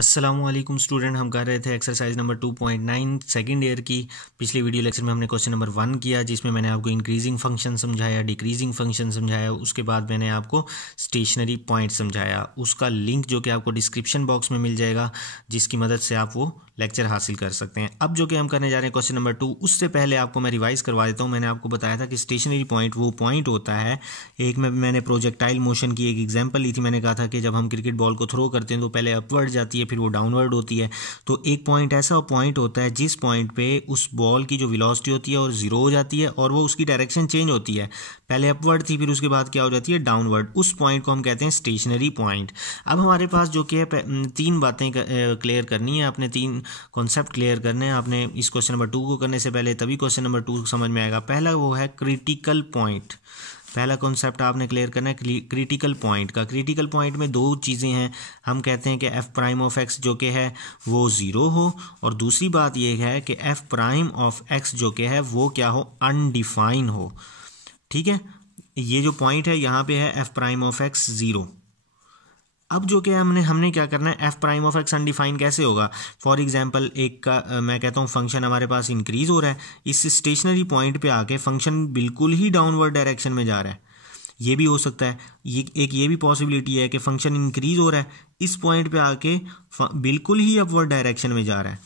अस्सलामुअलैकुम स्टूडेंट, हम कर रहे थे एक्सरसाइज नंबर 2.9 सेकंड ईयर की। पिछले वीडियो लेक्चर में हमने क्वेश्चन नंबर 1 किया, जिसमें मैंने आपको इंक्रीजिंग फंक्शन समझाया, डिक्रीजिंग फंक्शन समझाया। उसके बाद मैंने आपको स्टेशनरी पॉइंट समझाया। उसका लिंक जो कि आपको डिस्क्रिप्शन बॉक्स में मिल जाएगा, जिसकी मदद से आप वो लेक्चर हासिल कर सकते हैं। अब जो कि हम करने जा रहे हैं क्वेश्चन नंबर 2, उससे पहले आपको मैं रिवाइज करवा देता हूँ। मैंने आपको बताया था कि स्टेशनरी पॉइंट वो पॉइंट होता है, एक में मैंने प्रोजेक्टाइल मोशन की एक एग्जांपल ली थी। मैंने कहा था कि जब हम क्रिकेट बॉल को थ्रो करते हैं तो पहले अपवर्ड जाती है, फिर वो डाउनवर्ड होती है। तो एक पॉइंट ऐसा पॉइंट होता है जिस पॉइंट पे उस बॉल की जो वेलोसिटी होती है और जीरो हो जाती है और वो उसकी डायरेक्शन चेंज होती है। पहले अपवर्ड थी, फिर उसके बाद क्या हो जाती है, डाउनवर्ड। उस पॉइंट को हम कहते हैं स्टेशनरी पॉइंट। अब हमारे पास जो कि है 3 बातें क्लियर करनी है, आपने 3 कॉन्सेप्ट क्लियर करने हैं। आपने इस क्वेश्चन नंबर 2 को करने से पहले तभी क्वेश्चन नंबर 2 समझ में आएगा। पहला वो है क्रिटिकल पॉइंट। पहला कॉन्सेप्ट आपने क्लियर करना है क्रिटिकल पॉइंट का। क्रिटिकल पॉइंट में 2 चीज़ें हैं। हम कहते हैं कि एफ प्राइम ऑफ एक्स जो कि है वो 0 हो, और दूसरी बात ये है कि एफ प्राइम ऑफ एक्स जो कि है वो क्या हो, अनडिफाइन हो। ठीक है, ये जो पॉइंट है यहाँ पे है एफ प्राइम ऑफ एक्स 0। अब जो कि हमने क्या करना है, F prime of x undefine कैसे होगा। फॉर एग्जांपल एक का मैं कहता हूँ फंक्शन हमारे पास इंक्रीज हो रहा है, इस स्टेशनरी पॉइंट पे आके फंक्शन बिल्कुल ही डाउनवर्ड डायरेक्शन में जा रहा है। ये भी हो सकता है, ये भी पॉसिबिलिटी है कि फंक्शन इंक्रीज हो रहा है, इस पॉइंट पे आके बिल्कुल ही अपवर्ड डायरेक्शन में जा रहा है।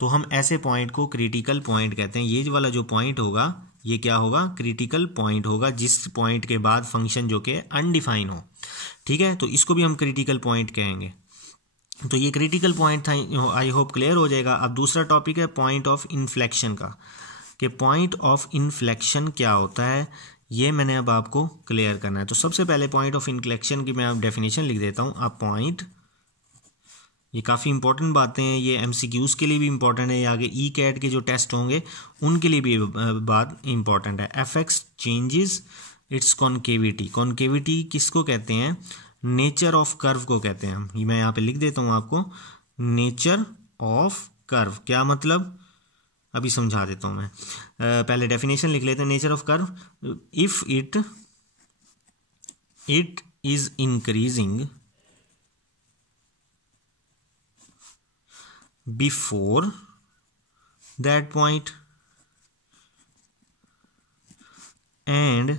तो हम ऐसे पॉइंट को क्रिटिकल पॉइंट कहते हैं। ये वाला जो पॉइंट होगा ये क्या होगा, क्रिटिकल पॉइंट होगा, जिस पॉइंट के बाद फंक्शन जो कि अनडिफाइन हो। ठीक है, तो इसको भी हम क्रिटिकल पॉइंट कहेंगे। तो ये क्रिटिकल पॉइंट था, आई होप क्लियर हो जाएगा। अब दूसरा टॉपिक है पॉइंट ऑफ इन्फ्लेक्शन का, कि पॉइंट ऑफ इन्फ्लेक्शन क्या होता है, ये मैंने अब आपको क्लियर करना है। तो सबसे पहले पॉइंट ऑफ इन्फ्लेक्शन की मैं आप डेफिनेशन लिख देता हूँ। अब पॉइंट, ये काफ़ी इंपॉर्टेंट बातें हैं, ये एमसीक्यूज के लिए भी इंपॉर्टेंट है, आगे ई कैट के जो टेस्ट होंगे उनके लिए भी बात इंपॉर्टेंट है। F x changes it's concavity. Concavity किसको कहते हैं, नेचर ऑफ कर्व को कहते हैं हम। ये मैं यहाँ पे लिख देता हूँ आपको, नेचर ऑफ कर्व क्या मतलब, अभी समझा देता हूँ मैं। पहले डेफिनेशन लिख लेते हैं। Nature of curve, if it is increasing before that point and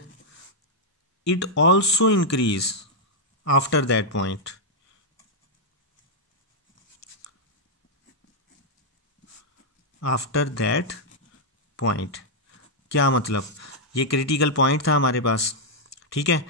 it also increase after that point, क्या मतलब, ये क्रिटिकल पॉइंट था हमारे पास। ठीक है,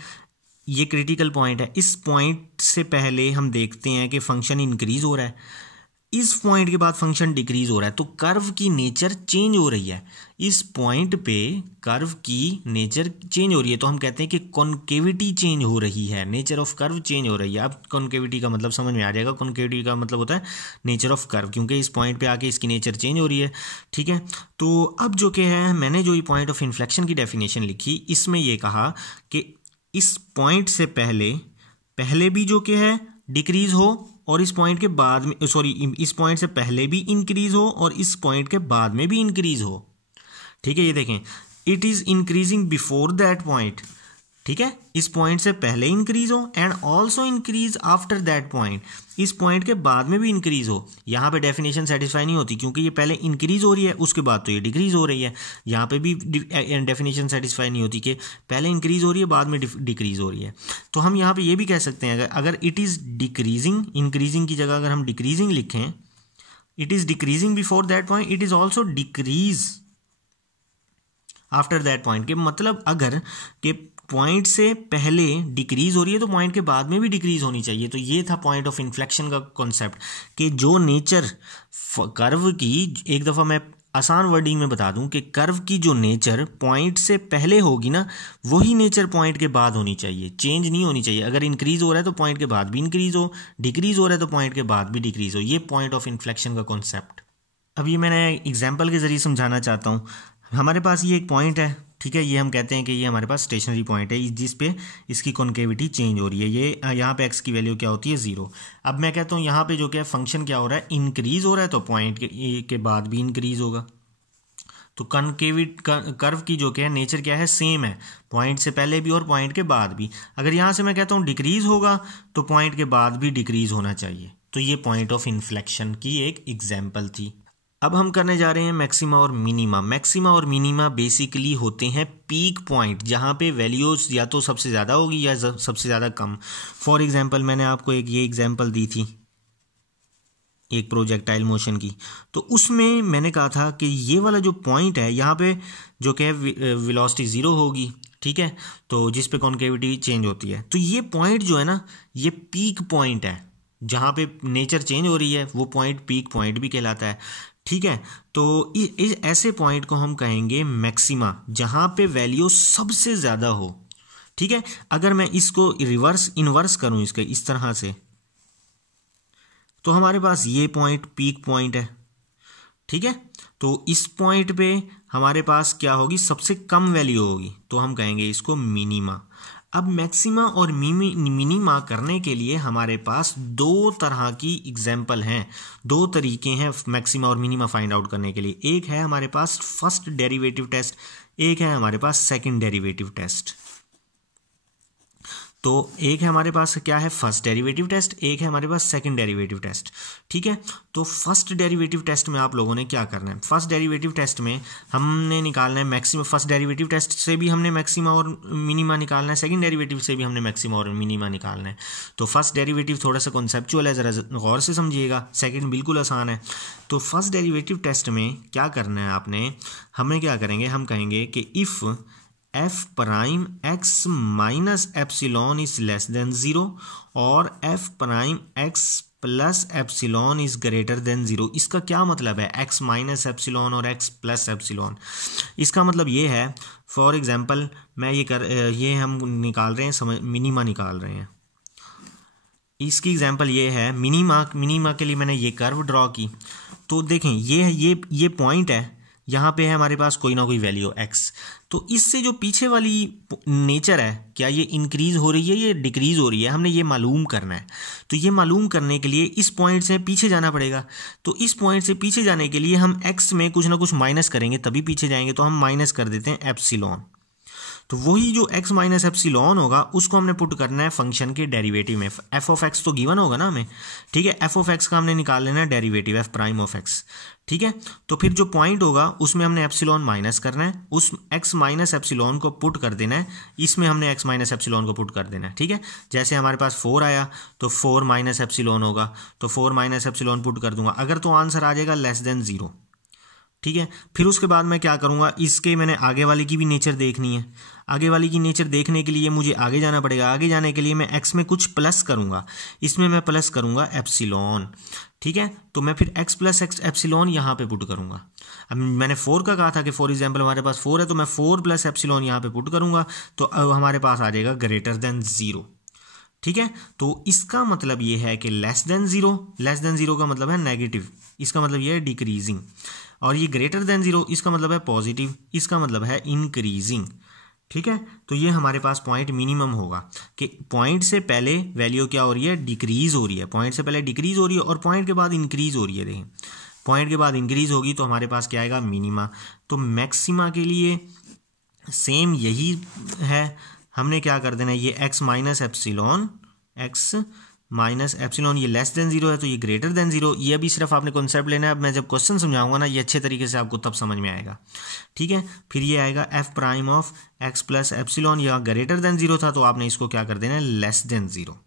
ये क्रिटिकल पॉइंट है। इस पॉइंट से पहले हम देखते हैं कि फंक्शन इंक्रीज हो रहा है, इस पॉइंट के बाद फंक्शन डिक्रीज हो रहा है, तो कर्व की नेचर चेंज हो रही है। इस पॉइंट पे कर्व की नेचर चेंज हो रही है, तो हम कहते हैं कि कॉन्केविटी चेंज हो रही है, नेचर ऑफ कर्व चेंज हो रही है। अब कॉन्केविटी का मतलब समझ में आ जाएगा। कॉन्केविटी का मतलब होता है नेचर ऑफ कर्व, क्योंकि इस पॉइंट पे आके इसकी नेचर चेंज हो रही है। ठीक है, तो अब जो कि है, मैंने जो ये पॉइंट ऑफ इन्फ्लेक्शन की डेफिनेशन लिखी, इसमें ये कहा कि इस पॉइंट से पहले भी जो कि है डिक्रीज हो, और इस पॉइंट के बाद में, सॉरी, इस पॉइंट से पहले भी इंक्रीज हो और इस पॉइंट के बाद में भी इंक्रीज हो। ठीक है, ये देखें, it is increasing before that point. ठीक है, इस पॉइंट से पहले इंक्रीज हो and also increase after that point, इस पॉइंट के बाद में भी इंक्रीज हो। यहाँ पे डेफिनेशन सेटिस्फाई नहीं होती, क्योंकि ये पहले इंक्रीज हो रही है, उसके बाद तो ये डिक्रीज हो रही है। यहाँ पे भी डेफिनेशन सेटिस्फाई नहीं होती कि पहले इंक्रीज हो रही है बाद में डिक्रीज हो रही है। तो हम यहाँ पे ये भी कह सकते हैं, अगर इट इज़ डिक्रीजिंग, इंक्रीजिंग की जगह अगर हम डिक्रीजिंग लिखें, it is decreasing before that point, it is also decrease after that point. के मतलब अगर के पॉइंट से पहले डिक्रीज हो रही है तो पॉइंट के बाद में भी डिक्रीज होनी चाहिए। तो ये था पॉइंट ऑफ इन्फ्लेक्शन का कॉन्सेप्ट, कि जो नेचर कर्व की, एक दफ़ा मैं आसान वर्डिंग में बता दूं कि कर्व की जो नेचर पॉइंट से पहले होगी ना, वही नेचर पॉइंट के बाद होनी चाहिए, चेंज नहीं होनी चाहिए। अगर इंक्रीज हो रहा है तो पॉइंट के बाद भी इंक्रीज हो, डिक्रीज हो रहा है तो पॉइंट के बाद भी डिक्रीज हो। ये पॉइंट ऑफ इन्फ्लेक्शन का कॉन्सेप्ट। अब ये मैंने एग्जाम्पल के जरिए समझाना चाहता हूँ। हमारे पास ये एक पॉइंट है, ठीक है, ये हम कहते हैं कि ये हमारे पास स्टेशनरी पॉइंट है, जिस पे इसकी कॉन्केविटी चेंज हो रही है। ये यहाँ पे एक्स की वैल्यू क्या होती है, 0। अब मैं कहता हूँ यहाँ पे जो क्या फंक्शन क्या हो रहा है, इंक्रीज हो रहा है, तो पॉइंट के बाद भी इंक्रीज होगा। तो कर्व की जो क्या है नेचर क्या है, सेम है, पॉइंट से पहले भी और पॉइंट के बाद भी। अगर यहाँ से मैं कहता हूँ डिक्रीज होगा तो पॉइंट के बाद भी डिक्रीज होना चाहिए। तो तो ये पॉइंट ऑफ इन्फ्लेक्शन की एक एग्जाम्पल थी। अब हम करने जा रहे हैं मैक्सिमा और मिनिमा। मैक्सिमा और मिनिमा बेसिकली होते हैं पीक पॉइंट, जहाँ पे वैल्यूज या तो सबसे ज़्यादा होगी या सबसे ज़्यादा कम। फॉर एग्जांपल मैंने आपको एक ये एग्जांपल दी थी एक प्रोजेक्टाइल मोशन की, तो उसमें मैंने कहा था कि ये वाला जो पॉइंट है यहाँ पे जो कि वेलोसिटी ज़ीरो होगी, ठीक है, तो जिस पे कॉन्केविटी चेंज होती है, तो ये पॉइंट जो है ना ये पीक पॉइंट है, जहाँ पे नेचर चेंज हो रही है वो पॉइंट पीक पॉइंट भी कहलाता है, ठीक है। तो इस ऐसे पॉइंट को हम कहेंगे मैक्सिमा, जहाँ पे वैल्यू सबसे ज़्यादा हो, ठीक है। अगर मैं इसको इनवर्स करूँ इसके इस तरह से, तो हमारे पास ये पॉइंट पीक पॉइंट है, ठीक है। तो इस पॉइंट पे हमारे पास क्या होगी, सबसे कम वैल्यू होगी, तो हम कहेंगे इसको मिनिमा। अब मैक्सिमा और मिनिमा करने के लिए हमारे पास दो तरह की एग्जाम्पल हैं, दो तरीके हैं मैक्सिमा और मिनिमा फाइंड आउट करने के लिए। एक है हमारे पास फर्स्ट डेरिवेटिव टेस्ट, एक है हमारे पास सेकंड डेरिवेटिव टेस्ट। तो एक है हमारे पास क्या है, फर्स्ट डेरिवेटिव टेस्ट, एक है हमारे पास सेकंड डेरिवेटिव टेस्ट, ठीक है। तो फर्स्ट डेरिवेटिव टेस्ट में आप लोगों ने क्या करना है, फर्स्ट डेरिवेटिव टेस्ट में हमने निकालना है मैक्सिमा, फर्स्ट डेरिवेटिव टेस्ट से भी हमने मैक्सिमा और मिनिमा निकालना है, सेकंड डेरिवेटिव से भी हमने मैक्सिमा और मिनिमा निकालना है। तो फर्स्ट डेरिवेटिव थोड़ा सा कॉन्सेप्चुअल है, ज़रा गौर से समझिएगा, सेकंड बिल्कुल आसान है। तो फर्स्ट डेरिवेटिव टेस्ट में क्या करना है आपने, हमें क्या करेंगे, हम कहेंगे कि if f prime x minus epsilon is less than zero और f prime x plus epsilon is greater than zero. इसका क्या मतलब है, एक्स माइनस एप्सिलॉन और एक्स प्लस एप्सिलॉन, इसका मतलब ये है, फॉर एग्जांपल मैं ये हम निकाल रहे हैं, मिनिमा निकाल रहे हैं, इसकी एग्जांपल ये है मिनिमा के लिए मैंने ये कर्व ड्रॉ की। तो देखें ये पॉइंट है, यहाँ पे है हमारे पास कोई ना कोई वैल्यू x, तो इससे जो पीछे वाली नेचर है, क्या ये इंक्रीज हो रही है, ये डिक्रीज हो रही है, हमने ये मालूम करना है। तो ये मालूम करने के लिए इस पॉइंट से पीछे जाना पड़ेगा। तो इस पॉइंट से पीछे जाने के लिए हम x में कुछ ना कुछ माइनस करेंगे तभी पीछे जाएंगे, तो हम माइनस कर देते हैं एप्सिलॉन। तो वही जो x माइनस एप्सिलॉन होगा उसको हमने पुट करना है फंक्शन के डेरिवेटिव में। f ऑफ x तो गिवन होगा ना हमें, ठीक है, f ऑफ x का हमने निकाल लेना है derivative f prime of x, ठीक है। तो फिर जो पॉइंट होगा उसमें हमने एप्सिलॉन माइनस करना है, उस x माइनस एप्सिलॉन को पुट कर देना है, इसमें हमने x माइनस एप्सिलॉन को पुट कर देना है, ठीक है। जैसे हमारे पास 4 आया तो 4 माइनस एप्सिलॉन होगा, तो 4 माइनस एप्सिलॉन पुट कर दूंगा, अगर तो आंसर आ जाएगा लेस देन ज़ीरो, ठीक है। फिर उसके बाद मैं क्या करूँगा, इसके मैंने आगे वाले की भी नेचर देखनी है, आगे वाली की नेचर देखने के लिए मुझे आगे जाना पड़ेगा। आगे जाने के लिए मैं x में कुछ प्लस करूँगा, इसमें मैं प्लस करूँगा एप्सिलॉन, ठीक है। तो मैं फिर x प्लस एक्स एप्सिलॉन यहाँ पे पुट करूँगा। अब मैंने 4 का कहा था कि फॉर एग्जाम्पल हमारे पास 4 है, तो मैं 4 प्लस एप्सिलॉन यहाँ पे पुट करूँगा, तो अब हमारे पास आ जाएगा ग्रेटर देन ज़ीरो, ठीक है। तो इसका मतलब ये है कि लेस देन ज़ीरो का मतलब है नेगेटिव, इसका मतलब ये है डिक्रीजिंग, और ये ग्रेटर देन ज़ीरो इसका मतलब है पॉजिटिव, इसका मतलब है इंक्रीजिंग, ठीक है। तो ये हमारे पास पॉइंट मिनिमम होगा कि पॉइंट से पहले वैल्यू क्या हो रही है, डिक्रीज हो रही है, पॉइंट से पहले डिक्रीज हो रही है और पॉइंट के बाद इंक्रीज हो रही है। देखें पॉइंट के बाद इंक्रीज होगी तो हमारे पास क्या आएगा, मिनिमा। तो मैक्सिमा के लिए सेम यही है, हमने क्या कर देना है, ये x minus epsilon, x minus epsilon, ये लेस देन ज़ीरो है तो ये ग्रेटर देन ज़ीरो, ये अभी सिर्फ आपने कॉन्सेप्ट लेना है। अब मैं जब क्वेश्चन समझाऊंगा ना ये अच्छे तरीके से आपको तब समझ में आएगा, ठीक है। फिर ये आएगा f prime of x plus epsilon, या ग्रेटर देन ज़ीरो था तो आपने इसको क्या कर देना है, लेस देन ज़ीरो,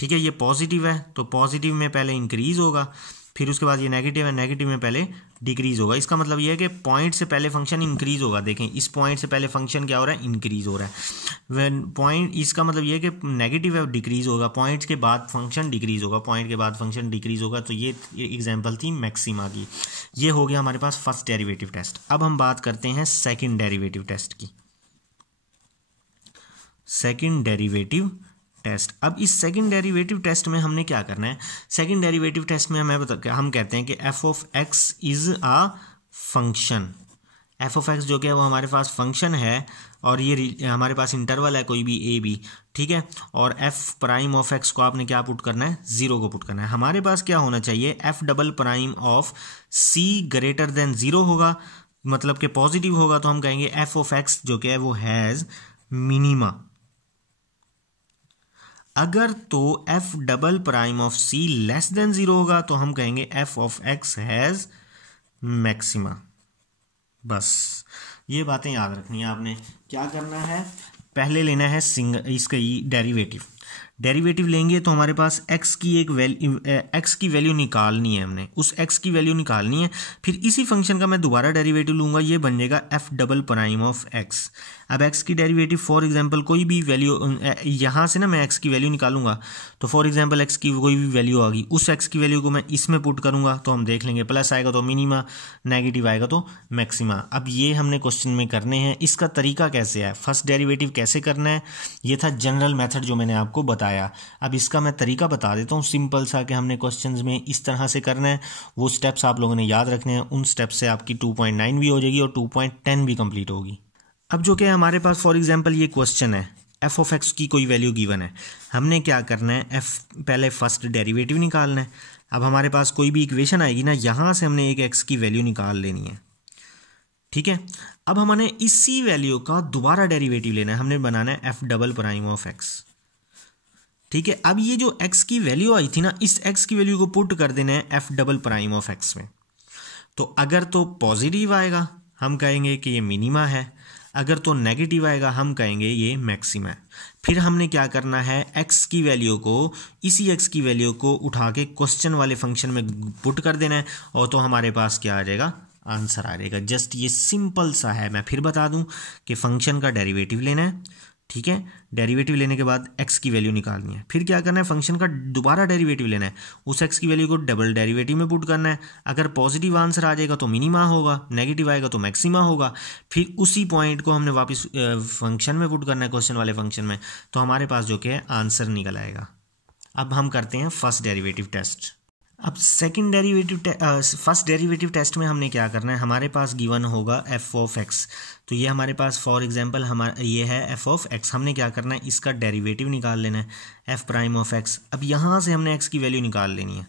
ठीक है। ये पॉजिटिव है तो पॉजिटिव में पहले इंक्रीज होगा, फिर उसके बाद ये नेगेटिव है, नेगेटिव में पहले डिक्रीज होगा। इसका मतलब ये है कि पॉइंट से पहले फंक्शन इंक्रीज होगा। देखें इस पॉइंट से पहले फंक्शन क्या हो रहा है, इंक्रीज हो रहा है। व्हेन पॉइंट, इसका मतलब ये है कि नेगेटिव है डिक्रीज होगा, पॉइंट के बाद फंक्शन डिक्रीज होगा, पॉइंट के बाद फंक्शन डिक्रीज होगा। तो ये एग्जांपल थी मैक्सिमा की। ये हो गया हमारे पास फर्स्ट डेरिवेटिव टेस्ट। अब हम बात करते हैं सेकेंड डेरिवेटिव टेस्ट की। सेकेंड डेरिवेटिव टेस्ट, अब इस सेकंड डेरिवेटिव टेस्ट में हमने क्या करना है, सेकंड डेरिवेटिव टेस्ट में हम कहते हैं कि f of x is a function, f of x जो कि है वो हमारे पास फंक्शन है, और ये हमारे पास इंटरवल है कोई भी a b, ठीक है। और f प्राइम ऑफ x को आपने क्या पुट करना है, ज़ीरो को पुट करना है। हमारे पास क्या होना चाहिए, f double prime of c greater than zero होगा, मतलब कि पॉजिटिव होगा, तो हम कहेंगे f ऑफ x जो कि है वो हैज़ मिनिमा। अगर तो f double prime of c less than 0 होगा तो हम कहेंगे f of x has maxima. बस ये बातें याद रखनी है आपने। क्या करना है, पहले लेना है इसका डेरिवेटिव लेंगे तो हमारे पास x की वैल्यू निकालनी है, हमने उस x की वैल्यू निकालनी है। फिर इसी फंक्शन का मैं दोबारा डेरिवेटिव लूँगा, ये बन जाएगा f double prime of x। अब x की डेरिवेटिव फॉर एग्जांपल कोई भी वैल्यू, यहाँ से ना मैं x की वैल्यू निकालूंगा तो फॉर एग्जांपल x की कोई भी वैल्यू आ गई, उस x की वैल्यू को मैं इसमें पुट करूँगा तो हम देख लेंगे प्लस आएगा तो मिनिमा, नेगेटिव आएगा तो मैक्सिमा। अब ये हमने क्वेश्चन में करने हैं। इसका तरीका कैसे है, फर्स्ट डेरिवेटिव कैसे करना है, ये था जनरल मेथड जो मैंने आपको बताया। अब इसका मैं तरीका बता देता हूँ सिंपल सा कि हमने क्वेश्चंस में इस तरह से करना है। वो स्टेप्स आप लोगों ने याद रखने हैं, उन स्टेप्स से आपकी 2.9 भी हो जाएगी और 2.10 भी कंप्लीट होगी। अब जो कि हमारे पास फॉर एग्जांपल ये क्वेश्चन है, एफ ऑफ एक्स की कोई वैल्यू गिवन है, हमने क्या करना है, पहले फर्स्ट डेरिवेटिव निकालना है। अब हमारे पास कोई भी इक्वेशन आएगी ना, यहाँ से हमने एक एक्स की वैल्यू निकाल लेनी है, ठीक है। अब हमने इसी वैल्यू का दोबारा डेरिवेटिव लेना है, हमने बनाना है F double prime of x, ठीक है। अब ये जो x की वैल्यू आई थी ना, इस x की वैल्यू को पुट कर देना है f double prime of x में। तो अगर तो पॉजिटिव आएगा हम कहेंगे कि ये मिनिमा है, अगर तो नेगेटिव आएगा हम कहेंगे ये मैक्सिमा है। फिर हमने क्या करना है, x की वैल्यू को, इसी x की वैल्यू को उठा के क्वेश्चन वाले फंक्शन में पुट कर देना है और तो हमारे पास क्या आ जाएगा, आंसर आ जाएगा। जस्ट ये सिंपल सा है। मैं फिर बता दूं कि फंक्शन का डेरिवेटिव लेना है, ठीक है। डेरिवेटिव लेने के बाद x की वैल्यू निकालनी है। फिर क्या करना है, फंक्शन का दोबारा डेरिवेटिव लेना है, उस x की वैल्यू को डबल डेरिवेटिव में पुट करना है। अगर पॉजिटिव आंसर आ जाएगा तो मिनिमा होगा, नेगेटिव आएगा तो मैक्सिमा होगा। फिर उसी पॉइंट को हमने वापस फंक्शन में पुट करना है, क्वेश्चन वाले फंक्शन में, तो हमारे पास जो कि है आंसर निकल आएगा। अब हम करते हैं फर्स्ट डेरिवेटिव टेस्ट। अब फर्स्ट डेरिवेटिव टेस्ट में हमने क्या करना है, हमारे पास गिवन होगा एफ ऑफ एक्स। तो ये हमारे पास फॉर एग्जांपल हमारा ये है एफ ऑफ एक्स। हमने क्या करना है, इसका डेरिवेटिव निकाल लेना है, एफ प्राइम ऑफ एक्स। अब यहाँ से हमने एक्स की वैल्यू निकाल लेनी है,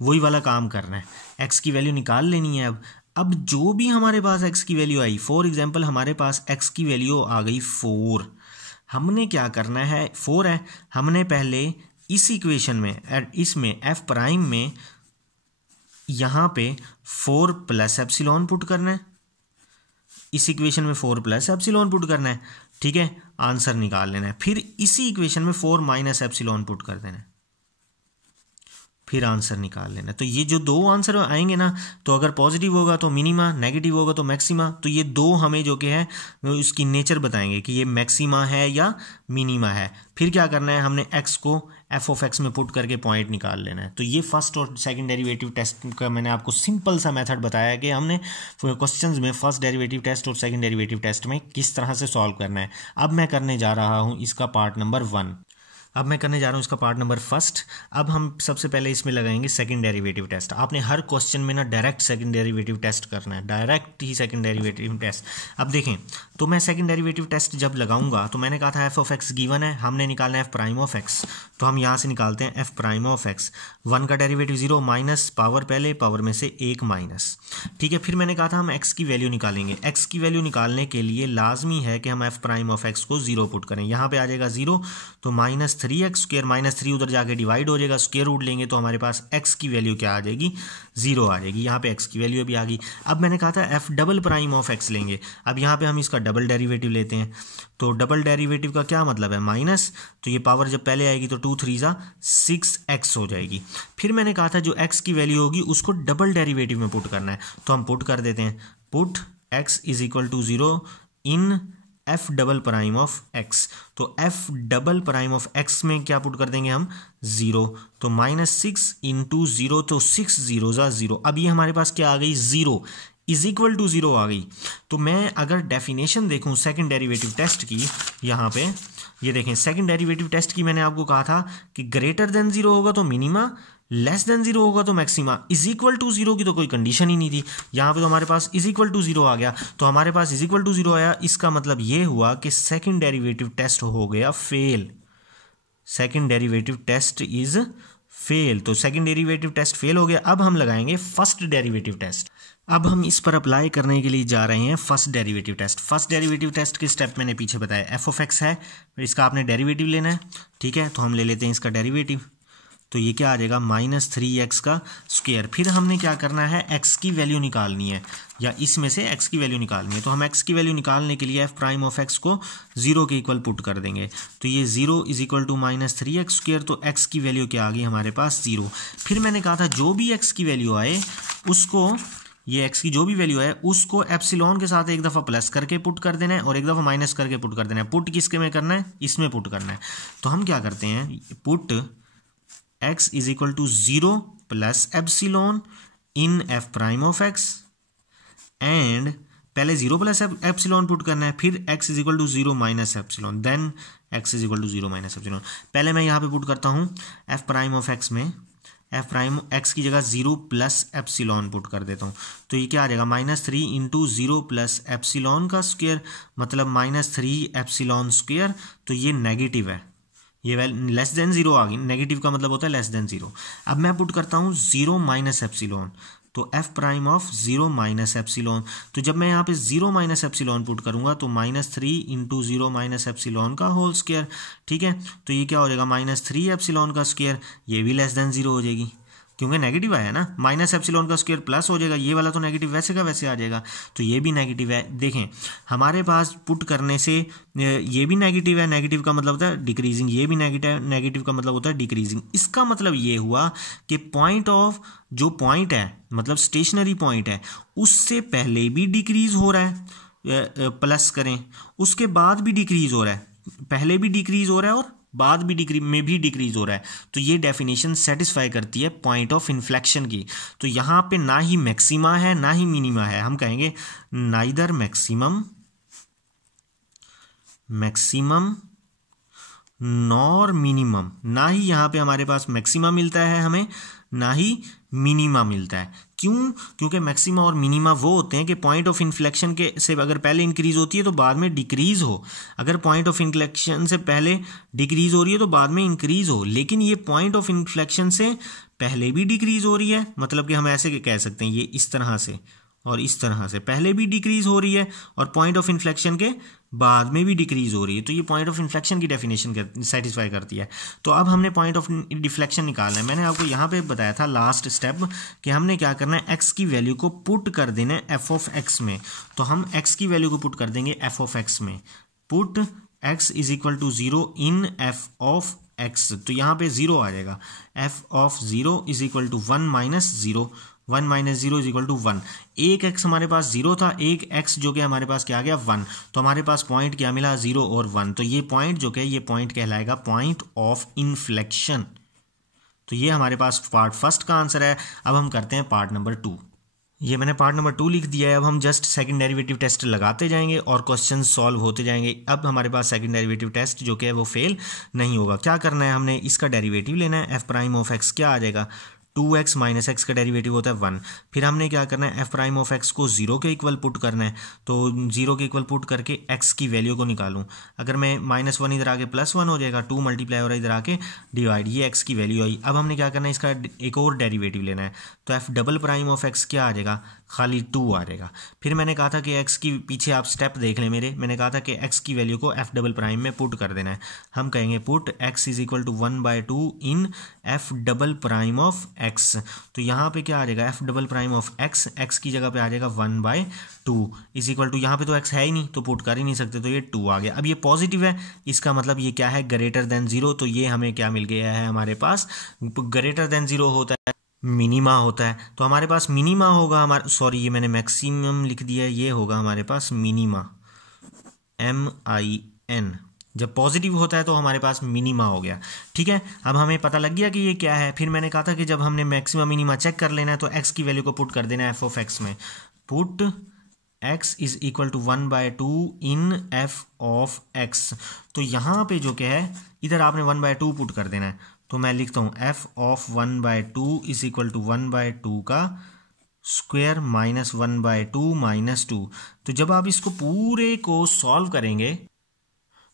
वही वाला काम करना है, एक्स की वैल्यू निकाल लेनी है। अब जो भी हमारे पास एक्स की वैल्यू आई, फॉर एग्जाम्पल हमारे पास एक्स की वैल्यू आ गई 4, हमने क्या करना है, 4 है, हमने पहले इस इक्वेशन में, इसमें एफ प्राइम में यहाँ पे 4 प्लस एप्सिलॉन पुट करना है, इस इक्वेशन में 4 प्लस एप्सिलॉन पुट करना है, ठीक है, आंसर निकाल लेना है। फिर इसी इक्वेशन में 4 माइनस एप्सिलॉन पुट कर देना है, फिर आंसर निकाल लेना। तो ये जो दो आंसर आएंगे ना, तो अगर पॉजिटिव होगा तो मिनिमा, नेगेटिव होगा तो मैक्सिमा। तो ये दो हमें जो कि है उसकी नेचर बताएंगे कि ये मैक्सिमा है या मिनिमा है। फिर क्या करना है, हमने x को f ऑफ x में पुट करके पॉइंट निकाल लेना है। तो ये फर्स्ट और सेकंड डेरिवेटिव टेस्ट का मैंने आपको सिंपल सा मेथड बताया कि हमने क्वेश्चंस में फर्स्ट डेरिवेटिव टेस्ट और सेकंड डेरिवेटिव टेस्ट में किस तरह से सॉल्व करना है। अब मैं करने जा रहा हूँ इसका पार्ट नंबर 1। अब मैं करने जा रहा हूँ इसका पार्ट नंबर फर्स्ट। अब हम सबसे पहले इसमें लगाएंगे सेकंड डेरिवेटिव टेस्ट। आपने हर क्वेश्चन में ना डायरेक्ट सेकंड डेरिवेटिव टेस्ट करना है, डायरेक्ट ही सेकंड डेरिवेटिव टेस्ट। अब देखें, तो मैं सेकंड डेरिवेटिव टेस्ट जब लगाऊंगा तो मैंने कहा था एफ ऑफ एक्स गिवन है, हमने निकालना है एफ प्राइम ऑफ एक्स। तो हम यहाँ से निकालते हैं एफ प्राइम ऑफ एक्स। 1 का डेरिवेटिव 0 माइनस पावर, पहले पावर में से 1 माइनस, ठीक है। फिर मैंने कहा था हम एक्स की वैल्यू निकालेंगे। एक्स की वैल्यू निकालने के लिए लाजमी है कि हम एफ प्राइम ऑफ एक्स को 0 पुट करें। यहाँ पे आ जाएगा 0, तो माइनस 3x स्क्वायर, माइनस 3 उधर जाके डिवाइड हो जाएगा, स्क्वायर रूट लेंगे तो हमारे पास x की वैल्यू क्या आ जाएगी, 0 आ जाएगी। यहाँ पे x की वैल्यू भी आ गई। अब मैंने कहा था f double prime of x लेंगे। अब यहाँ पे हम इसका डबल डेरिवेटिव लेते हैं। तो डबल डेरिवेटिव का क्या मतलब है, माइनस, तो ये पावर जब पहले आएगी तो 2 3 6x हो जाएगी। फिर मैंने कहा था जो x की वैल्यू होगी उसको डबल डेरिवेटिव में पुट करना है, तो हम पुट कर देते हैं, put x is equal to 0 in f double prime of x. तो f double prime of x में क्या पुट कर देंगे हम, 0, तो -6 इंटू 0, तो 6 0 0। अब ये हमारे पास क्या आ गई, 0 इज इक्वल टू 0 आ गई। तो मैं अगर डेफिनेशन देखूं सेकंड डेरिवेटिव टेस्ट की, यहाँ पे ये देखें, सेकंड डेरिवेटिव टेस्ट की मैंने आपको कहा था कि ग्रेटर देन 0 होगा तो मिनिमा, लेस देन 0 होगा तो मैक्सिमा, इज इक्वल टू 0 की तो कोई कंडीशन ही नहीं थी। यहाँ पे तो हमारे पास इज इक्वल टू 0 आ गया, तो हमारे पास इज इक्वल टू 0 आया। इसका मतलब ये हुआ कि सेकंड डेरिवेटिव टेस्ट हो गया fail, second derivative test is fail, तो सेकंड डेरिवेटिव टेस्ट फेल हो गया। अब हम लगाएंगे फर्स्ट डेरिवेटिव टेस्ट। अब हम इस पर अप्लाई करने के लिए जा रहे हैं first derivative test. First derivative test के स्टेप मैंने पीछे बताया, एफ ऑफ एक्स है, फिर इसका आपने डेरिवेटिव लेना है, ठीक है। तो हम ले लेते हैं इसका डेरिवेटिव, तो ये क्या आ जाएगा -3x का स्क्वायर। फिर हमने क्या करना है, x की वैल्यू निकालनी है, या इसमें से x की वैल्यू निकालनी है। तो हम x की वैल्यू निकालने के लिए एफ प्राइम ऑफ x को 0 के इक्वल पुट कर देंगे। तो ये 0 = -3x स्क्वायर, तो x की वैल्यू क्या आ गई हमारे पास 0। फिर मैंने कहा था जो भी x की वैल्यू आए उसको, ये x की जो भी वैल्यू है उसको एप्सिलॉन के साथ एक दफ़ा प्लस करके पुट कर देना है और एक दफ़ा माइनस करके पुट कर देना है। पुट किसके में करना है, इसमें पुट करना है। तो हम क्या करते हैं, put x = 0 plus epsilon in F prime of x, and पहले 0 प्लस एप्सिलॉन पुट करना है, फिर x = 0 minus epsilon, then x = 0 minus epsilon. पहले मैं यहाँ पे पुट करता हूँ एफ प्राइम ऑफ x में, एफ प्राइम x की जगह 0 प्लस एप्सिलॉन पुट कर देता हूँ। तो ये क्या आ जाएगा, -3 × 0 प्लस एप्सिलॉन का स्क्वायर, मतलब -3 एप्सिलॉन स्क्वायर। तो ये नेगेटिव है, ये लेस देन 0 आ गई। नेगेटिव का मतलब होता है लेस देन 0। अब मैं पुट करता हूँ 0 माइनस एप्सिलॉन, तो F prime of 0 minus epsilon. तो जब मैं यहाँ पे 0 माइनस एप्सिलॉन पुट करूँगा तो -3 × 0 माइनस एप्सिलॉन का होल स्क्वायर, ठीक है। तो ये क्या हो जाएगा, -3 एप्सिलॉन का स्क्वायर, ये भी लेस देन 0 हो जाएगी क्योंकि नेगेटिव आया ना। माइनस एप्सिलॉन का स्क्वायर प्लस हो जाएगा, ये वाला तो नेगेटिव वैसे का वैसे आ जाएगा, तो ये भी नेगेटिव है। देखें हमारे पास पुट करने से ये भी नेगेटिव है, नेगेटिव का मतलब होता है डिक्रीजिंग, ये भी नेगेटिव का मतलब होता है डिक्रीजिंग। इसका मतलब ये हुआ कि पॉइंट ऑफ, जो पॉइंट है मतलब स्टेशनरी पॉइंट है, उससे पहले भी डिक्रीज हो रहा है, प्लस करें, उसके बाद भी डिक्रीज हो रहा है, पहले भी डिक्रीज हो रहा है और बाद भी भी डिक्रीज हो रहा है। तो ये डेफिनेशन सेटिस्फाई करती है पॉइंट ऑफ इन्फ्लेक्शन की। तो यहाँ पे ना ही मैक्सिमा है ना ही मिनिमा है, हम कहेंगे नाइदर मैक्सिमम नॉर मिनिमम। ना ही यहाँ पे हमारे पास मैक्सिमा मिलता है हमें, ना ही मिनिमा मिलता है। क्यों? क्योंकि मैक्सिमा और मिनिमा वो होते हैं कि पॉइंट ऑफ इन्फ्लेक्शन के से अगर पहले इंक्रीज होती है तो बाद में डिक्रीज हो, अगर पॉइंट ऑफ इन्फ्लेक्शन से पहले डिक्रीज हो रही है तो बाद में इंक्रीज हो। लेकिन ये पॉइंट ऑफ इन्फ्लेक्शन से पहले भी डिक्रीज हो रही है, मतलब कि हम ऐसे कह सकते हैं ये इस तरह से और इस तरह से, पहले भी डिक्रीज हो रही है और पॉइंट ऑफ इन्फ्लेक्शन के बाद में भी डिक्रीज हो रही है। तो ये पॉइंट ऑफ इन्फ्लेक्शन की डेफिनेशन सेटिस्फाई करती है। तो अब हमने पॉइंट ऑफ डिफ्लेक्शन निकालना है। मैंने आपको यहाँ पे बताया था लास्ट स्टेप कि हमने क्या करना है, एक्स की वैल्यू को पुट कर देना है एफ ऑफ एक्स में। तो हम एक्स की वैल्यू को पुट कर देंगे एफ ऑफ एक्स में, put x = 0 in F of x. तो यहाँ पे 0 आ जाएगा, एफ ऑफ 0 = 1 माइनस 0, 1 माइनस 0 = 1। एक x हमारे पास 0 था, एक x जो कि हमारे पास क्या आ गया 1, तो हमारे पास पॉइंट क्या मिला 0 और 1। तो ये पॉइंट जो कि ये पॉइंट कहलाएगा पॉइंट ऑफ इन्फ्लेक्शन। तो ये हमारे पास पार्ट फर्स्ट का आंसर है। अब हम करते हैं पार्ट नंबर 2। ये मैंने पार्ट नंबर 2 लिख दिया है। अब हम जस्ट सेकंड डेरिवेटिव टेस्ट लगाते जाएंगे और क्वेश्चन सॉल्व होते जाएंगे। अब हमारे पास सेकंड डेरिवेटिव टेस्ट जो कि है वो फेल नहीं होगा। क्या करना है, हमने इसका डेरिवेटिव लेना है, एफ प्राइम ऑफ एक्स क्या आ जाएगा, 2x माइनस एक्स का डेरिवेटिव होता है 1। फिर हमने क्या करना है, एफ प्राइम ऑफ एक्स को 0 के इक्वल पुट करना है। तो 0 के इक्वल पुट करके x की वैल्यू को निकालूँ। अगर मैं -1 इधर आके +1 हो जाएगा, 2 मल्टीप्लाई हो रहा है इधर आके डिवाइड, ये x की वैल्यू आई। अब हमने क्या करना है, इसका एक और डेरिवेटिव लेना है। तो f double prime of x क्या आ जाएगा, खाली 2 आ जाएगा। फिर मैंने कहा था कि x की पीछे आप स्टेप देख लें मेरे, मैंने कहा था कि x की वैल्यू को एफ डबल प्राइम में पुट कर देना है। हम कहेंगे put x = 1/2 in f double prime of x। तो यहाँ पे क्या आ जाएगा, F double prime of x, x की जगह पे आ जाएगा 1/2 = यहाँ पे तो x है ही नहीं तो पुट कर ही नहीं सकते, तो ये 2 आ गया। अब ये पॉजिटिव है, इसका मतलब ये क्या है, ग्रेटर देन 0। तो ये हमें क्या मिल गया है, हमारे पास ग्रेटर देन 0 होता है, मिनिमा होता है। तो हमारे पास मिनिमा होगा, हमारे सॉरी ये मैंने मैक्सिमम लिख दिया है, ये होगा हमारे पास मिनिमा, MIN। जब पॉजिटिव होता है तो हमारे पास मिनिमा हो गया, ठीक है। अब हमें पता लग गया कि ये क्या है। फिर मैंने कहा था कि जब हमने मैक्सिमम मिनिमा चेक कर लेना है तो x की वैल्यू को पुट कर देना है एफ ऑफ एक्स में, put x = 1/2 in F of x. तो यहाँ पे जो क्या है, इधर आपने 1/2 पुट कर देना है। तो मैं लिखता हूँ एफ ऑफ 1/2 = 1/2 का स्क्वायर माइनस 1/2 -2। तो जब आप इसको पूरे को सॉल्व करेंगे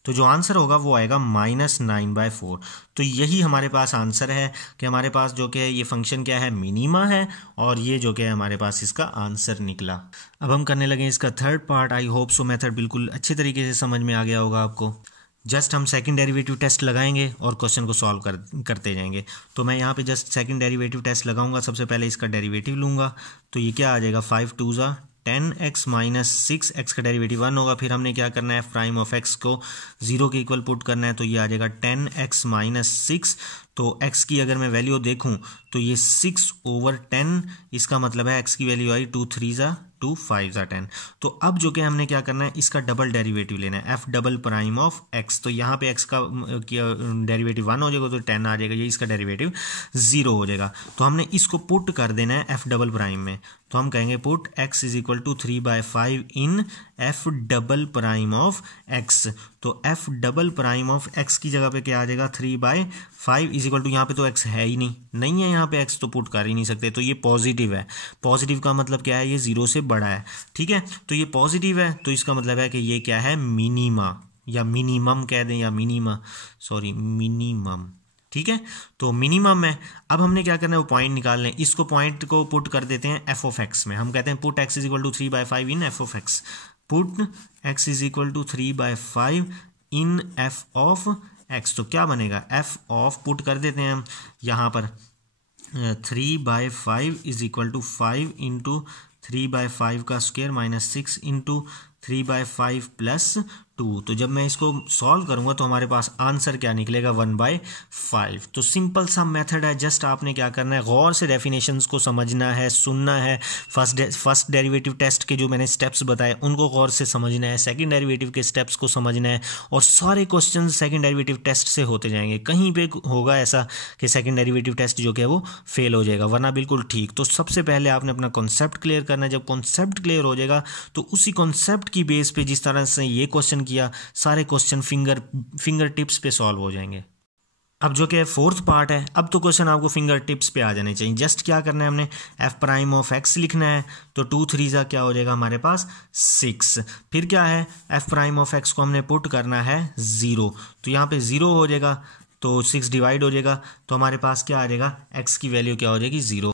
तो जो आंसर होगा वो आएगा -9/4। तो यही हमारे पास आंसर है कि हमारे पास जो कि ये फंक्शन क्या है, मिनीमा है, और ये जो कि हमारे पास इसका आंसर निकला। अब हम करने लगे इसका third part. I hope so method बिल्कुल अच्छे तरीके से समझ में आ गया होगा आपको। जस्ट हम सेकंड डेरिवेटिव टेस्ट लगाएंगे और क्वेश्चन को सॉल्व करते जाएंगे। तो मैं यहाँ पे जस्ट सेकंड डेरिवेटिव टेस्ट लगाऊंगा। सबसे पहले इसका डेरिवेटिव लूँगा, तो ये क्या आ जाएगा, 5 2 ज़ा 10x माइनस 6x का डेरिवेटिव 1 होगा। फिर हमने क्या करना है, प्राइम ऑफ x को 0 के इक्वल पुट करना है, तो ये आ जाएगा 10x माइनस 6। तो x की अगर मैं वैल्यू देखूं तो ये 6/10, इसका मतलब है x की वैल्यू आई 2 3 ज़ा 2 5 ज़ा 10। तो अब जो कि हमने क्या करना है, इसका डबल डेरिवेटिव लेना है, f double prime of x। तो यहाँ पे x का डेरिवेटिव 1 हो जाएगा, तो 10 आ जाएगा, ये इसका डेरिवेटिव 0 हो जाएगा। तो हमने इसको पुट कर देना है f डबल प्राइम में। तो हम कहेंगे put x is equal to 3/5 in f double prime of x। तो f double prime of x की जगह पे क्या आ जाएगा, 3/5 इज इक्वल टू, यहाँ पे तो x है ही नहीं है यहाँ पे x, तो पुट कर ही नहीं सकते। तो ये पॉजिटिव है। पॉजिटिव का मतलब क्या है, ये 0 से बड़ा है। ठीक है, तो ये पॉजिटिव है, तो इसका मतलब है कि ये क्या है, मिनीमा, या मिनिमम कह दें, या मिनिमम। ठीक है, तो मिनिमम है। अब हमने क्या करना है, वो पॉइंट निकाल लें। इसको पॉइंट को पुट कर देते हैं f ऑफ x में। हम कहते हैं put x is equal to 3/5 in f of x। Put x is equal to 3/5 in f of x। तो क्या बनेगा, f ऑफ, पुट कर देते हैं हम यहाँ पर, 3/5 इज इक्वल टू 5 इंटू 3/5 का स्क्वायर माइनस 6 इंटू 3/5 प्लस 2। तो जब मैं इसको सॉल्व करूंगा तो हमारे पास आंसर क्या निकलेगा, 1/5। तो सिंपल सा मेथड है। जस्ट आपने क्या करना है, गौर से डेफिनेशंस को समझना है, सुनना है। फर्स्ट डेरिवेटिव टेस्ट के जो मैंने स्टेप्स बताए उनको गौर से समझना है, सेकंड डेरिवेटिव के स्टेप्स को समझना है, और सारे क्वेश्चन सेकंड डेरिवेटिव टेस्ट से होते जाएंगे। कहीं पे होगा ऐसा कि सेकंड डेरिवेटिव टेस्ट जो कि है वो फेल हो जाएगा, वरना बिल्कुल ठीक। तो सबसे पहले आपने अपना कॉन्सेप्ट क्लियर करना है। जब कॉन्सेप्ट क्लियर हो जाएगा तो उसी कॉन्सेप्ट की बेस पे, जिस तरह से ये क्वेश्चन किया, सारे क्वेश्चन फिंगर टिप्स पे सॉल्व हो जाएंगे। अब जो कि फोर्थ पार्ट है, अब तो क्वेश्चन आपको फिंगर टिप्स पे आ जाने चाहिए। जस्ट क्या करना है, हमने f प्राइम ऑफ x लिखना है। तो 2 3 ज़ा क्या हो जाएगा हमारे पास, 6। फिर क्या है, f प्राइम ऑफ x को हमने पुट करना है 0। तो यहाँ पे 0 हो जाएगा, तो 6 डिवाइड हो जाएगा, तो हमारे पास क्या आ जाएगा, x की वैल्यू क्या हो जाएगी, 0।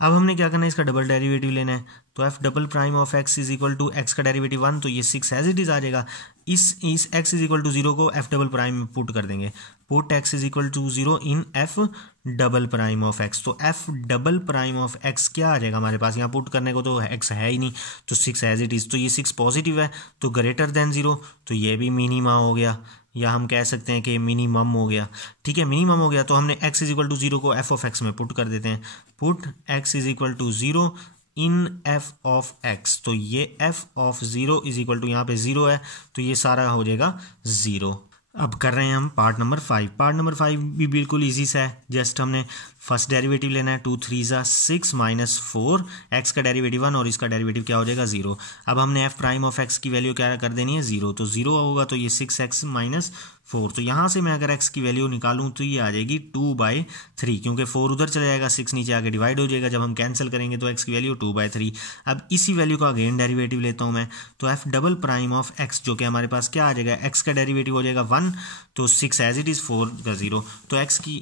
अब हमने क्या करना है, इसका डबल डेरिवेटिव लेना है। तो f double prime of x is equal to x का डेरिवेटिव 1, तो ये 6 एज इट इज आ जाएगा। इस x इज इक्वल टू 0 को f डबल प्राइम में पुट कर देंगे। Put x is equal to 0 in f double prime of x। तो f double prime of x क्या आ जाएगा हमारे पास, यहाँ पुट करने को तो x है ही नहीं, तो 6 एज इट इज। तो ये 6 पॉजिटिव है, तो ग्रेटर देन 0, तो ये भी मिनिमा हो गया, या हम कह सकते हैं कि मिनिमम हो गया। ठीक है, मिनिमम हो गया। तो हमने x इज इक्वल टू 0 को f ऑफ x में पुट कर देते हैं। Put x is equal to 0 in f of x। तो ये f of 0 is equal to, यहाँ पे 0 है, तो ये सारा हो जाएगा 0। अब कर रहे हैं हम पार्ट नंबर 5। पार्ट नंबर 5 भी बिल्कुल इजी सा है। जस्ट हमने फर्स्ट डेरिवेटिव लेना है, 2 3 ज़ा 6 माइनस 4, एक्स का डेरिवेटिव 1 और इसका डेरिवेटिव क्या हो जाएगा, 0। अब हमने f प्राइम ऑफ x की वैल्यू क्या कर देनी है, 0। तो 0 होगा, तो ये 6x माइनस 4। तो यहाँ से मैं अगर x की वैल्यू निकालूँ तो ये आ जाएगी 2/3, क्योंकि 4 उधर चला जाएगा, 6 नीचे आके डिवाइड हो जाएगा। जब हम कैंसिल करेंगे तो x की वैल्यू 2/3। अब इसी वैल्यू का अगेन डेरिवेटिव लेता हूँ मैं, तो f double prime of x जो कि हमारे पास क्या आ जाएगा, x का डेरिवेटिव हो जाएगा 1, तो 6 एज इट इज़, 4 का 0। तो x की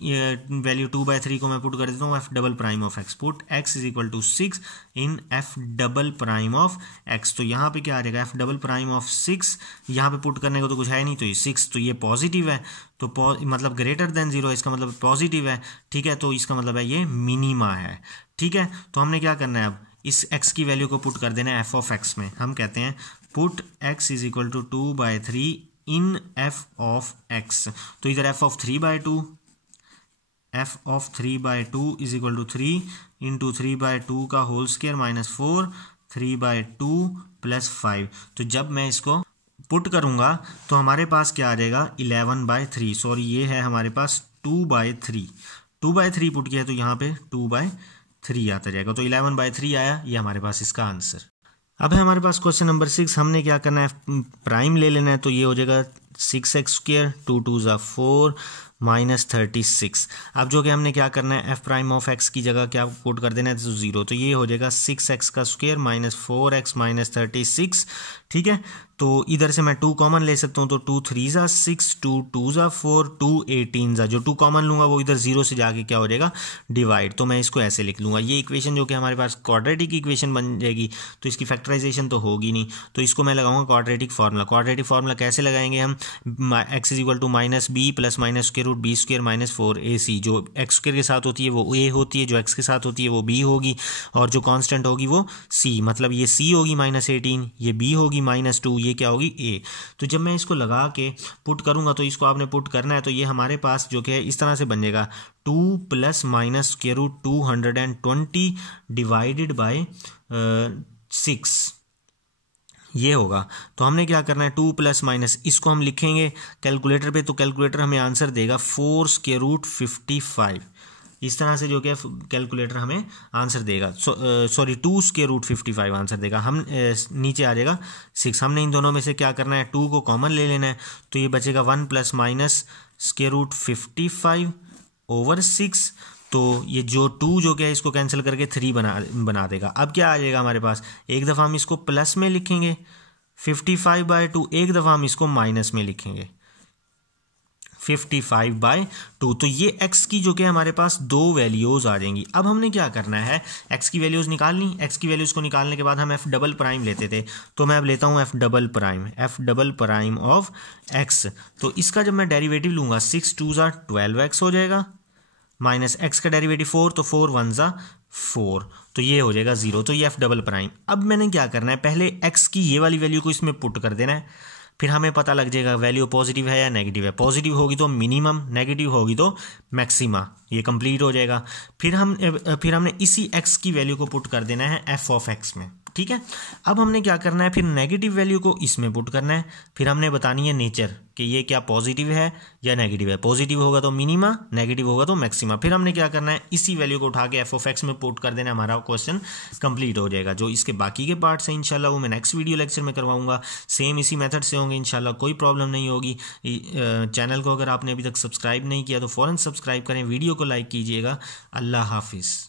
वैल्यू 2/3 को मैं पुट कर देता हूँ f double prime of x। Put x is equal to 6 in f double prime of x। तो यहाँ पे क्या आ जाएगा, f डबल प्राइम ऑफ 6, यहाँ पे पुट करने को तो कुछ है नहीं, तो ये 6, तो ये पॉजिटिव है, तो मतलब ग्रेटर देन 0 है, इसका मतलब पॉजिटिव है। ठीक है, तो इसका मतलब है ये मिनिमा है। ठीक है, तो हमने क्या करना है, अब इस x की वैल्यू को पुट कर देना है f ऑफ x में। हम कहते हैं put x is equal to 2/3 in f of x। तो इधर f of 3/2, f of 3/2 is equal to 3 into 3/2 का होल स्क्वायर माइनस 4, 3/2 प्लस 5। तो जब मैं इसको पुट करूंगा तो हमारे पास क्या आ जाएगा, 11/3। सॉरी, ये है हमारे पास 2/3। 2/3 पुट किया तो यहाँ पे 2/3 आता जाएगा, तो 11/3 आया, ये हमारे पास इसका आंसर। अब है हमारे पास क्वेश्चन नंबर 6। हमने क्या करना है, प्राइम ले लेना है, तो ये हो जाएगा 6x², 2 2 ज़ा 4 माइनस 36। अब जो कि हमने क्या करना है, f प्राइम ऑफ x की जगह क्या पुट कर देना है, तो 0। तो ये हो जाएगा 6x² माइनस 4x माइनस 36। ठीक है, तो इधर से मैं 2 कॉमन ले सकता हूँ, तो 2 3 ज़ा 6, 2 2 ज़ा 4, 2 18 ज़ा, जो 2 कॉमन लूँगा वो इधर 0 से जाके क्या हो जाएगा, डिवाइड। तो मैं इसको ऐसे लिख लूँगा। ये इक्वेशन जो कि हमारे पास क्वाड्रेटिक इक्वेशन बन जाएगी, तो इसकी फैक्टराइजेशन तो होगी नहीं, तो इसको मैं लगाऊंगा क्वाड्रेटिक फार्मूला। क्वाड्रेटिक फार्मूला कैसे लगाएंगे हम, x equal to minus b plus minus square root b square minus 4ac। जो x स्क्वायर के साथ होती है वो a होती है, जो x के साथ होती है वो b होगी, और जो कांस्टेंट होगी वो c, मतलब ये c होगी -18, ये b होगी -2, ये क्या होगी a। तो जब मैं इसको लगा के पुट करूँगा, तो इसको आपने पुट करना है, तो ये हमारे पास जो कि है इस तरह से बन जाएगा 2 plus minus square root 220 divided by 6, ये होगा। तो हमने क्या करना है, 2 प्लस माइनस, इसको हम लिखेंगे कैलकुलेटर पे, तो कैलकुलेटर हमें आंसर देगा 4 स्क्वायर रूट 55। इस तरह से जो कि कैलकुलेटर हमें आंसर देगा, सॉरी 2 स्क्वायर रूट 55 आंसर देगा। हम नीचे आ जाएगा 6। हमने इन दोनों में से क्या करना है, 2 को कॉमन ले लेना है, तो ये बचेगा 1 plus minus square root 55 over 6। तो ये जो 2 जो क्या है इसको कैंसिल करके 3 बना देगा। अब क्या आ जाएगा हमारे पास, एक दफ़ा हम इसको प्लस में लिखेंगे 55/2, एक दफ़ा हम इसको माइनस में लिखेंगे 55/2। तो ये x की जो कि हमारे पास 2 वैल्यूज़ आ जाएंगी। अब हमने क्या करना है, x की वैल्यूज़ निकालनी। x की वैल्यूज़ को निकालने के बाद हम f डबल प्राइम लेते थे, तो मैं अब लेता हूँ f double prime of x। तो इसका जब मैं डेरिवेटिव लूँगा 6 2 ज़ा 12x हो जाएगा, माइनस x का डेरिवेटिव 4, तो 4 1 ज़ा 4, तो ये हो जाएगा 0। तो ये f डबल प्राइम। अब मैंने क्या करना है, पहले x की ये वाली वैल्यू को इसमें पुट कर देना है, फिर हमें पता लग जाएगा वैल्यू पॉजिटिव है या नेगेटिव है। पॉजिटिव होगी तो मिनिमम, नेगेटिव होगी तो मैक्सिमा, ये कंप्लीट हो जाएगा। फिर हमने इसी x की वैल्यू को पुट कर देना है f ऑफ x में, ठीक है। अब हमने क्या करना है, फिर नेगेटिव वैल्यू को इसमें पुट करना है, फिर हमने बतानी है नेचर कि ये क्या पॉजिटिव है या नेगेटिव है। पॉजिटिव होगा तो मिनिमा, नेगेटिव होगा तो मैक्सिमा। फिर हमने क्या करना है, इसी वैल्यू को उठा के f ऑफ x में पुट कर देना, हमारा क्वेश्चन कंप्लीट हो जाएगा। जो इसके बाकी के पार्ट्स हैं इंशाल्लाह वो मैं नेक्स्ट वीडियो लेक्चर में करवाऊंगा, सेम इसी मेथड से होंगे इंशाल्लाह, कोई प्रॉब्लम नहीं होगी। चैनल को अगर आपने अभी तक सब्सक्राइब नहीं किया तो फ़ौरन सब्सक्राइब करें, वीडियो को लाइक कीजिएगा। अल्लाह हाफिज़।